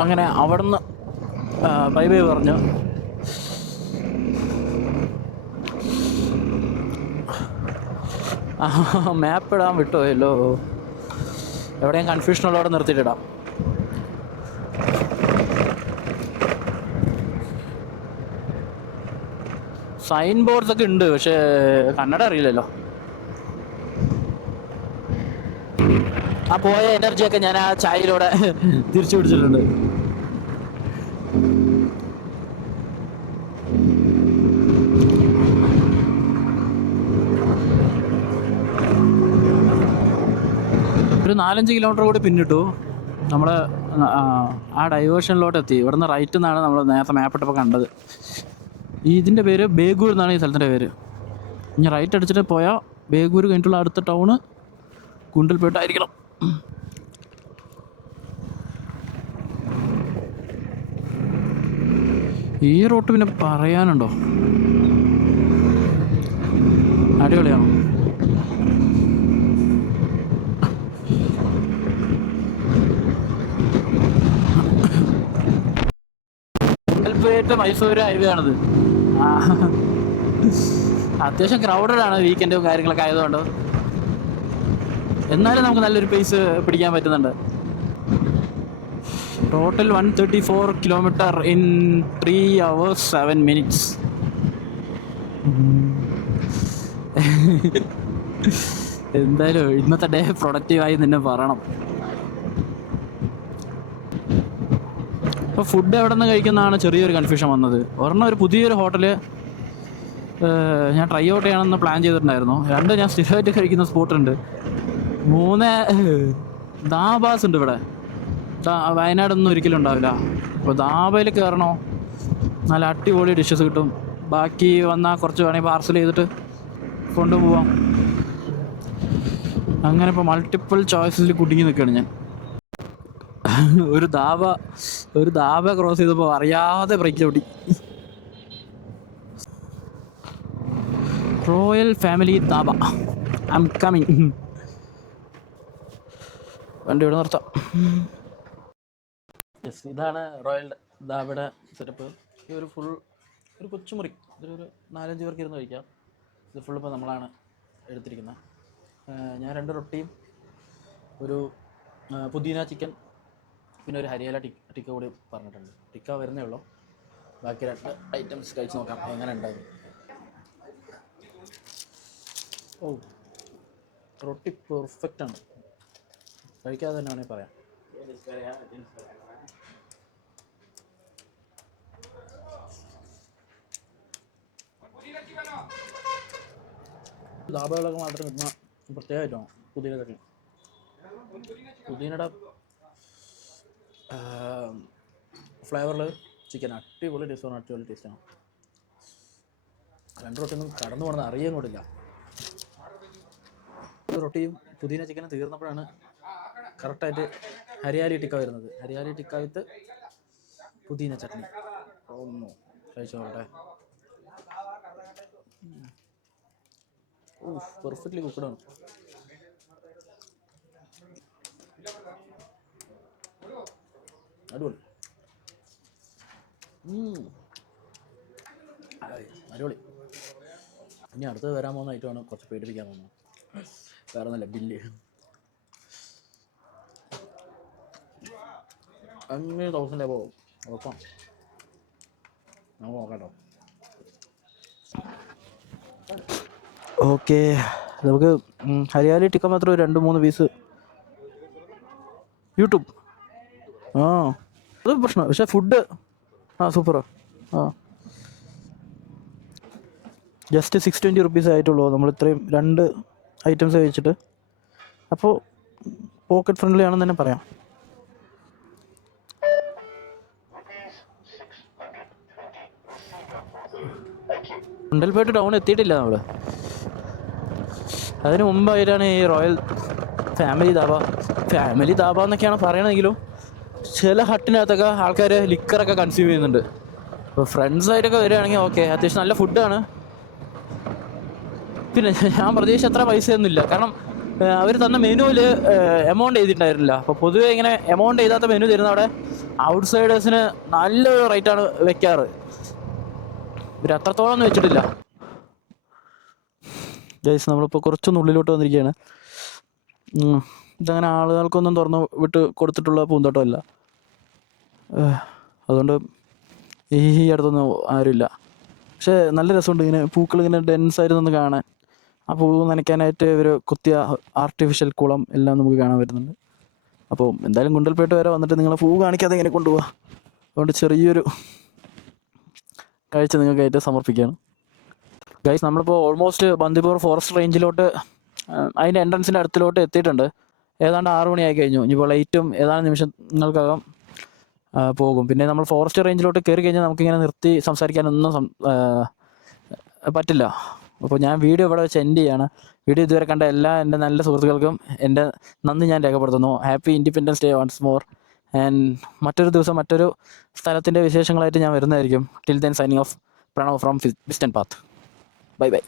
അങ്ങനെ അവിടുന്ന് ബൈ ബൈ പറഞ്ഞു. മാപ്പ് ഇടാൻ വിട്ടുപോയല്ലോ. എവിടെയും കൺഫ്യൂഷൻ ഉള്ളവിടെ നിർത്തിയിട്ടിടാം. സൈൻ ബോർഡ്സ് ഒക്കെ ഉണ്ട്, പക്ഷേ കന്നഡ അറിയില്ലല്ലോ. ആ പോയ എനർജിയൊക്കെ ഞാൻ ആ ചായയിലൂടെ തിരിച്ചു പിടിച്ചിട്ടുണ്ട്. ഒരു 4-5 കിലോമീറ്റർ കൂടി പിന്നിട്ടു നമ്മൾ ആ ഡൈവേർഷനിലോട്ട് എത്തി. ഇവിടുന്ന് റൈറ്റിൽ നിന്നാണ് നമ്മൾ നേരത്തെ മാപ്പിട്ടപ്പോൾ കണ്ടത്. ഇതിൻ്റെ പേര് ബേഗൂർ എന്നാണ് ഈ സ്ഥലത്തിൻ്റെ പേര്. ഇനി റൈറ്റ് അടിച്ചിട്ട് പോയാൽ ബേഗൂർ കഴിഞ്ഞിട്ടുള്ള അടുത്ത ടൗണ് ഗുണ്ടൽപേട്ടായിരിക്കണം. ഈ റൂട്ട് പിന്നെ പറയാനുണ്ടോ, അടിപൊളിയാണോ. ഗുണ്ടൽപേട്ട് മൈസൂർ ഹൈവേ ആണിത്. അത്യാവശ്യം ക്രൗഡഡ് ആണ് വീക്കെൻഡും കാര്യങ്ങളൊക്കെ ആയതുകൊണ്ട്. എന്നാലും നമുക്ക് നല്ലൊരു പേസ് പിടിക്കാൻ പറ്റുന്നുണ്ട്. Total 134 kilometre in 3 hours 7 minutes. എന്തായാലും ഇന്നത്തെ ഡേ പ്രൊഡക്റ്റീവായി തന്നെ പറയണം. ഇപ്പോൾ ഫുഡ് എവിടെ നിന്ന് കഴിക്കുന്നതാണ് ചെറിയൊരു കൺഫ്യൂഷൻ വന്നത്. ഒരെണ്ണം ഒരു പുതിയൊരു ഹോട്ടല് ഞാൻ ട്രൈ ഔട്ട് ചെയ്യണമെന്ന് പ്ലാൻ ചെയ്തിട്ടുണ്ടായിരുന്നു. 2 ഞാൻ സ്ഥിരമായിട്ട് കഴിക്കുന്ന സ്പോട്ടുണ്ട്. 3 ദാബാസ് ഉണ്ട് ഇവിടെ. വയനാടൊന്നും ഒരിക്കലും ഉണ്ടാവില്ല. അപ്പോൾ ദാബയിൽ കയറണോ, നല്ല അടിപൊളി ഡിഷസ് കിട്ടും. ബാക്കി വന്നാൽ കുറച്ച് വേണമെങ്കിൽ പാർസൽ ചെയ്തിട്ട് കൊണ്ടുപോവാം. അങ്ങനെ ഇപ്പോൾ മൾട്ടിപ്പിൾ ചോയ്സിൽ കുടുങ്ങി നിൽക്കുകയാണ് ഞാൻ. ഒരു ദാബ ക്രോസ് ചെയ്തപ്പോൾ അറിയാതെ ബ്രേക്ക് ചവിട്ടി. Royal family dhaba, I am coming. വണ്ടി ഇവിടെ നിർത്താം. യെസ്, ഇതാണ് റോയൽ ദാബയുടെ സെറ്റപ്പ്. ഈ ഒരു ഒരു കൊച്ചുമുറി, ഇതൊരു 4-5 പേർക്ക് ഇരുന്ന് കഴിക്കാം. ഇത് ഫുൾ ഇപ്പോൾ നമ്മളാണ് എടുത്തിരിക്കുന്നത്. ഞാൻ 2 റൊട്ടിയും ഒരു പുദീന ചിക്കൻ പിന്നെ ഒരു ഹരിയാല ടിക്ക കൂടി പറഞ്ഞിട്ടുണ്ട്. ടിക്ക വരുന്നേ ഉള്ളൂ. ബാക്കി 2 ഐറ്റംസ് കഴിച്ച് നോക്കാം എങ്ങനെ ഉണ്ടാകും. ഓ, റൊട്ടി പെർഫെക്റ്റാണ്. കഴിക്കാതെ തന്നെ വേണമെങ്കിൽ പറയാം. ദാബകളൊക്കെ മാത്രം കിട്ടുന്ന പ്രത്യേകമായിട്ടാണ് പുതിന ചട്നി. പുതിനയുടെ ഫ്ലേവറിൽ ചിക്കൻ അടിപൊളി ടേസ്റ്റാണ്, അടിപൊളി ടേസ്റ്റാണ്. 2 റൊട്ടിയൊന്നും കടന്നു പോകണമെന്ന് അറിയാൻ കൂടില്ല. റൊട്ടിയും പുതിന ചിക്കനും തീർന്നപ്പോഴാണ് കറക്റ്റായിട്ട് ഹരിയാലി ടിക്ക വരുന്നത്. ഹരിയാലി ടിക്ക വിത്ത് പുതിന ചട്നി. ഒന്ന് കഴിച്ചോട്ടെ. പെർഫെക്റ്റ്ലി കുക്ക്ഡാണ്. അടിപൊളി, അടിപൊളി. ഇനി അടുത്തത് വരാൻ പോകുന്ന ഐറ്റമാണ് കുറച്ച് പേടിപ്പിക്കാൻ പോകുന്നത്. വേറെ ഒന്നുമില്ല, ബില്ല്. അങ്ങനെ 1000 പോകും ഉറപ്പാം. നമുക്ക് നോക്കാം കേട്ടോ. ഓക്കെ, നമുക്ക് ഹരിയാലി ടിക്ക മാത്രം 2-3 പീസ്. യൂട്യൂബ് അത് പ്രശ്നം, പക്ഷേ ഫുഡ് സൂപ്പറാ. ജസ്റ്റ് 620 റുപ്പീസ് ആയിട്ടുള്ളൂ നമ്മൾ ഇത്രയും 2 ഐറ്റംസ് കഴിച്ചിട്ട്. അപ്പോൾ പോക്കറ്റ് ഫ്രണ്ട്ലി ആണെന്ന് തന്നെ പറയാം. ഗുണ്ടൽപേട്ട് ടൗൺ എത്തിയിട്ടില്ല നമ്മൾ. അതിന് മുമ്പായിട്ടാണ് ഈ റോയൽ ഫാമിലി ധാബ എന്നൊക്കെയാണ് പറയണമെങ്കിലും ചില ഹട്ടിനകത്തൊക്കെ ആൾക്കാർ ലിക്കറൊക്കെ കൺസ്യൂം ചെയ്യുന്നുണ്ട്. അപ്പോൾ ഫ്രണ്ട്സായിട്ടൊക്കെ വരികയാണെങ്കിൽ ഓക്കെ, അത്യാവശ്യം നല്ല ഫുഡാണ്. പിന്നെ ഞാൻ പ്രതീക്ഷിച്ച അത്ര പൈസയൊന്നുമില്ല, കാരണം അവർ തന്ന മെനുവിൽ എമൗണ്ട് ചെയ്തിട്ടുണ്ടായിരുന്നില്ല. അപ്പോൾ പൊതുവേ ഇങ്ങനെ എമൗണ്ട് ചെയ്താത്ത മെനു തരുന്ന അവിടെ ഔട്ട്സൈഡേഴ്സിന് നല്ലൊരു റേറ്റാണ് വെക്കാറ്. ഇവർ അത്രത്തോളം ഒന്നും വെച്ചിട്ടില്ല. ഗൈസ് നമ്മളിപ്പോൾ കുറച്ചൊന്ന് ഉള്ളിലോട്ട് വന്നിരിക്കുകയാണ്. ഇതങ്ങനെ ആളുകൾക്കൊന്നും തുറന്ന് വിട്ട് കൊടുത്തിട്ടുള്ള പൂന്തോട്ടമല്ല, അതുകൊണ്ട് ഈ അടുത്തൊന്നും ആരുമില്ല. പക്ഷേ നല്ല രസമുണ്ട് ഇങ്ങനെ പൂക്കളിങ്ങനെ ഡെൻസായിരുന്നൊന്ന് കാണാൻ. ആ പൂ നനയ്ക്കാനായിട്ട് ഒരു കുത്തിയ ആർട്ടിഫിഷ്യൽ കുളം എല്ലാം നമുക്ക് കാണാൻ പറ്റുന്നുണ്ട്. അപ്പോൾ എന്തായാലും ഗുണ്ടൽപേട്ട് വരെ വന്നിട്ട് നിങ്ങളെ പൂ കാണിക്കാതെ ഇങ്ങനെ കൊണ്ടുപോകാം. അതുകൊണ്ട് ചെറിയൊരു കാഴ്ച നിങ്ങൾക്കായിട്ട് സമർപ്പിക്കുകയാണ്. ഗൈസ് നമ്മളിപ്പോൾ ഓൾമോസ്റ്റ് ബന്ദിപ്പൂർ ഫോറസ്റ്റ് റേഞ്ചിലോട്ട് അതിൻ്റെ എൻട്രൻസിൻ്റെ അടുത്തിലോട്ട് എത്തിയിട്ടുണ്ട്. ഏതാണ്ട് 6 മണിയായി കഴിഞ്ഞു. ഇനിയിപ്പോൾ ലൈറ്റും ഏതാനും നിമിഷങ്ങൾക്കകം പോകും. പിന്നെ നമ്മൾ ഫോറസ്റ്റ് റേഞ്ചിലോട്ട് കയറി കഴിഞ്ഞാൽ നമുക്കിങ്ങനെ നിർത്തി സംസാരിക്കാനൊന്നും പറ്റില്ല. അപ്പോൾ ഞാൻ വീഡിയോ ഇവിടെ വെച്ച് എൻഡ് ചെയ്യാണ്. വീഡിയോ ഇതുവരെ കണ്ട എല്ലാ എൻ്റെ നല്ല സുഹൃത്തുക്കൾക്കും എൻ്റെ നന്ദി ഞാൻ രേഖപ്പെടുത്തുന്നു. Happy independence Day once more. And മറ്റൊരു ദിവസം മറ്റൊരു സ്ഥലത്തിൻ്റെ വിശേഷങ്ങളായിട്ട് ഞാൻ വരുന്നതായിരിക്കും. Till then signing off, Pranav from Wiston Path. Bye by.